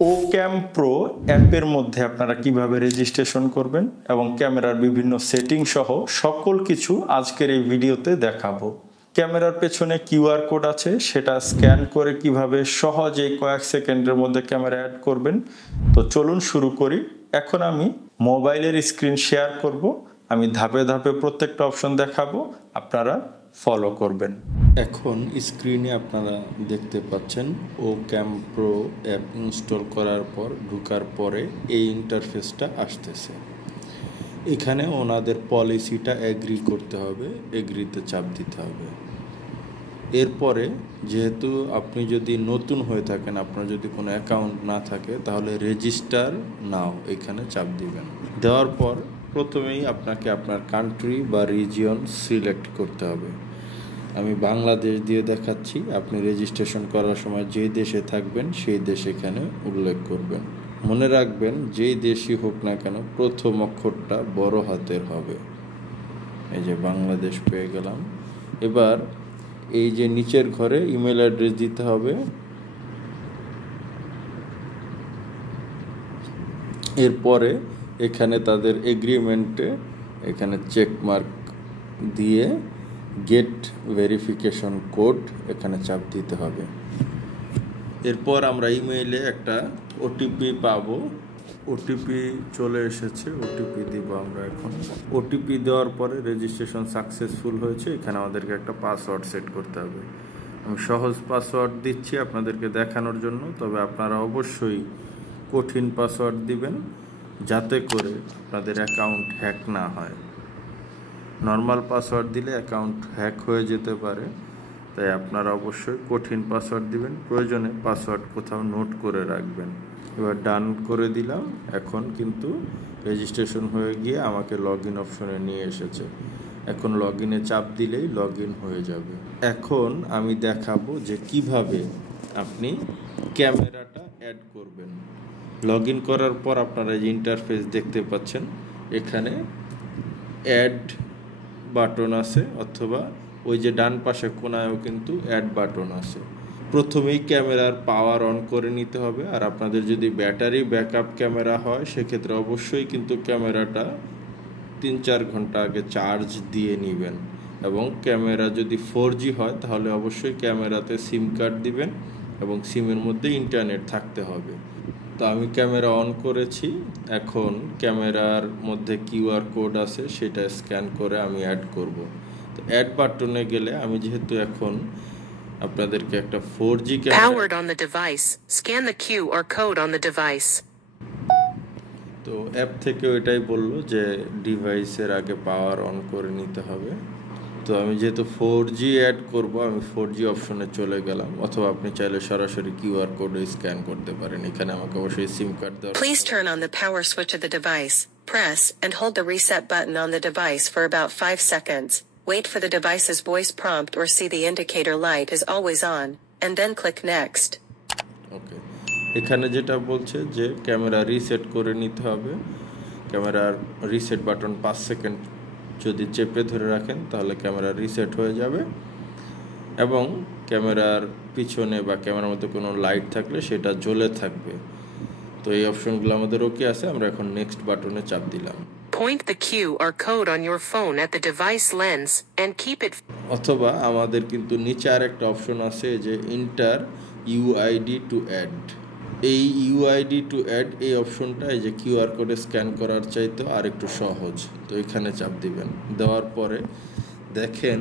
ওক্যাম pro অ্যাপের মধ্যে আপনারা কিভাবে রেজিস্ট্রেশন করবেন এবং ক্যামেরার বিভিন্ন সেটিং সহ সকল কিছু আজকের এই ভিডিওতে দেখাবো। ক্যামেরার পেছনে কিউআর কোড আছে, সেটা স্ক্যান করে কিভাবে সহজেই কয়েক সেকেন্ডের মধ্যে ক্যামেরা অ্যাড করবেন। তো চলুন শুরু করি। এখন আমি মোবাইলের স্ক্রিন শেয়ার করব। আমি ধাপে ধাপে প্রত্যেকটা অপশন দেখাবো, আপনারা ফলো করবেন। এখন স্ক্রিনে আপনারা দেখতে পাচ্ছেন ওক্যাম প্রো অ্যাপ ইনস্টল করার পর ঢোকার পরে এই ইন্টারফেসটা আসতেছে। এখানে ওনাদের পলিসিটা এগ্রি করতে হবে, এগ্রিতে চাপ দিতে হবে। এরপরে যেহেতু আপনি যদি নতুন হয়ে থাকেন, আপনার যদি কোনো অ্যাকাউন্ট না থাকে, তাহলে রেজিস্টার নাও এখানে চাপ দিবেন। দেওয়ার পর প্রথমেই আপনাকে আপনার কান্ট্রি বা রিজিয়ন সিলেক্ট করতে হবে। আমি বাংলাদেশ দিয়ে দেখাচ্ছি। আপনি রেজিস্ট্রেশন করার সময় যেই দেশে থাকবেন সেই দেশ এখানে উল্লেখ করবেন। মনে রাখবেন যেই দেশই হোক না কেন প্রথম অক্ষরটা বড় হাতের হবে। এই যে বাংলাদেশ পেয়ে গেলাম। এবার এই যে নিচের ঘরে ইমেল অ্যাড্রেস দিতে হবে। এরপরে এখানে তাদের এগ্রিমেন্টে এখানে চেকমার্ক দিয়ে গেট ভেরিফিকেশন কোড এখানে চাপ দিতে হবে। এরপর আমরা ইমেইলে একটা ওটিপি পাবো। ওটিপি চলে এসেছে, ওটিপি দিব আমরা এখন। ওটিপি দেওয়ার পরে রেজিস্ট্রেশন সাকসেসফুল হয়েছে। এখানে আমাদেরকে একটা পাসওয়ার্ড সেট করতে হবে। আমি সহজ পাসওয়ার্ড দিচ্ছি আপনাদেরকে দেখানোর জন্য, তবে আপনারা অবশ্যই কঠিন পাসওয়ার্ড দিবেন যাতে করে আপনাদের অ্যাকাউন্ট হ্যাক না হয়। নর্মাল পাসওয়ার্ড দিলে অ্যাকাউন্ট হ্যাক হয়ে যেতে পারে, তাই আপনারা অবশ্যই কঠিন পাসওয়ার্ড দিবেন। প্রয়োজনে পাসওয়ার্ড কোথাও নোট করে রাখবেন। এবার ডান করে দিলাম। এখন কিন্তু রেজিস্ট্রেশন হয়ে গিয়ে আমাকে লগ ইন অপশনে নিয়ে এসেছে। এখন লগ ইনে চাপ দিলেই লগ ইন হয়ে যাবে। এখন আমি দেখাবো যে কিভাবে আপনি ক্যামেরাটা অ্যাড করবেন। লগ ইন করার পর আপনারা যে ইন্টারফেস দেখতে পাচ্ছেন, এখানে অ্যাড বাটন আছে, অথবা ওই যে ডান পাশে কোনায়ও কিন্তু অ্যাড বাটন আছে। প্রথমেই ক্যামেরার পাওয়ার অন করে নিতে হবে। আর আপনাদের যদি ব্যাটারি ব্যাকআপ ক্যামেরা হয় সেক্ষেত্রে অবশ্যই কিন্তু ক্যামেরাটা 3-4 ঘন্টা আগে চার্জ দিয়ে নেবেন। এবং ক্যামেরা যদি 4G হয় তাহলে অবশ্যই ক্যামেরাতে সিম কার্ড দিবেন এবং সিমের মধ্যে ইন্টারনেট থাকতে হবে। তো আমি ক্যামেরা অন করেছি। এখন ক্যামেরার মধ্যে কিউআর কোড আছে, সেটা স্ক্যান করে আমি অ্যাড করব। তো অ্যাড বাটনে গেলে আমি যেহেতু এখন আপনাদেরকে একটা 4G powered on the device, scan the QR code on the device. তো অ্যাপ থেকে ওইটাই বললো যে ডিভাইসের আগে পাওয়ার অন করে নিতে হবে। তো আমি যেহেতু 4G অ্যাড করব, আমি 4G অপশনে চলে গেলাম, অথবা আপনি চাইলে সরাসরি কিউআর কোড স্ক্যান করতে পারেন। এখানে আমাকে অবশ্যই সিম কার্ড দেওয়া। Please turn on the power switch of the device. Press and hold the reset button on the device for about 5 seconds. Wait for the device's voice prompt or see the indicator light is always on, and then click next. ওকে, এখানে যেটা বলছে যে camera reset করে নিতে হবে। ক্যামেরার reset button 5 second যদি চেপে ধরে রাখেন তাহলে ক্যামেরা রিসেট হয়ে যাবে, এবং ক্যামেরার পিছনে বা ক্যামেরার মধ্যে কোনো লাইট থাকলে সেটা জ্বলে থাকবে। তো এই অপশনগুলো আমাদের ওকে আছে। আমরা এখন নেক্সট বাটনে চাপ দিলাম। Point the QR code on your phone at the device lens and keep it. অথবা আমাদের কিন্তু নিচে আর একটা অপশন আছে যে ইন্টার ইউআইডি টু অ্যাড। এই ইউআইডি টু অ্যাড এই অপশনটা এই যে কিউআর কোডে স্ক্যান করার চাইতে আর একটু সহজ। তো এখানে চাপ দিবেন। দেওয়ার পরে দেখেন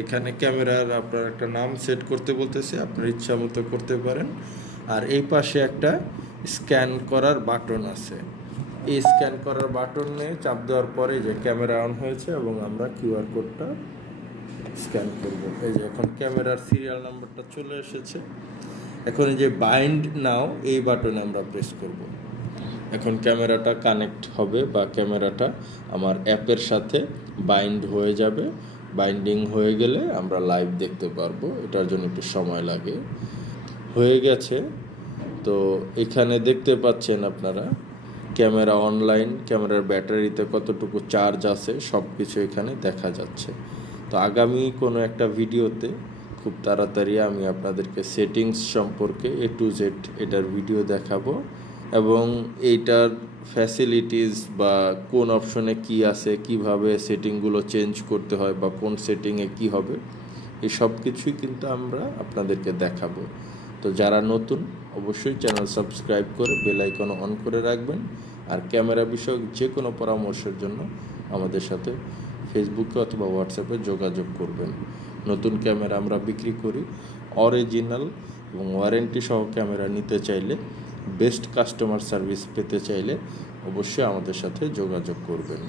এখানে ক্যামেরার আপনার একটা নাম সেট করতে বলতেছে, আপনার ইচ্ছা মতো করতে পারেন। আর এই পাশে একটা স্ক্যান করার বাটন আছে। এই স্ক্যান করার বাটনে চাপ দেওয়ার পরে যে ক্যামেরা অন হয়েছে এবং আমরা কিউআর কোডটা স্ক্যান করব। এই যে এখন ক্যামেরার সিরিয়াল নাম্বারটা চলে এসেছে। এখন এই যে বাইন্ড নাও এই বাটনে আমরা প্রেস করব। এখন ক্যামেরাটা কানেক্ট হবে বা ক্যামেরাটা আমার অ্যাপের সাথে বাইন্ড হয়ে যাবে। বাইন্ডিং হয়ে গেলে আমরা লাইভ দেখতে পারবো। এটার জন্য একটু সময় লাগে। হয়ে গেছে। তো এখানে দেখতে পাচ্ছেন আপনারা ক্যামেরা অনলাইন, ক্যামেরার ব্যাটারিতে কতটুকু চার্জ আছে সব কিছু এখানে দেখা যাচ্ছে। তো আগামী কোনো একটা ভিডিওতে খুব তাড়াতাড়ি আমি আপনাদেরকে সেটিংস সম্পর্কে A to Z এটার ভিডিও দেখাবো এবং এইটার ফ্যাসিলিটিস বা কোন অপশনে কি আছে, কিভাবে সেটিংগুলো চেঞ্জ করতে হয় বা কোন সেটিংয়ে কি হবে, এই সব কিছুই কিন্তু আমরা আপনাদেরকে দেখাবো। তো যারা নতুন অবশ্যই চ্যানেল সাবস্ক্রাইব করে বেল আইকন অন করে রাখবেন। আর ক্যামেরা বিষয়ক যে কোনো পরামর্শের জন্য আমাদের সাথে ফেসবুকে অথবা হোয়াটসঅ্যাপে যোগাযোগ করবেন। নতুন ক্যামেরা আমরা বিক্রি করি। অরিজিনাল এবং ওয়ারেন্টি সহ ক্যামেরা নিতে চাইলে, বেস্ট কাস্টমার সার্ভিস পেতে চাইলে অবশ্যই আমাদের সাথে যোগাযোগ করবেন।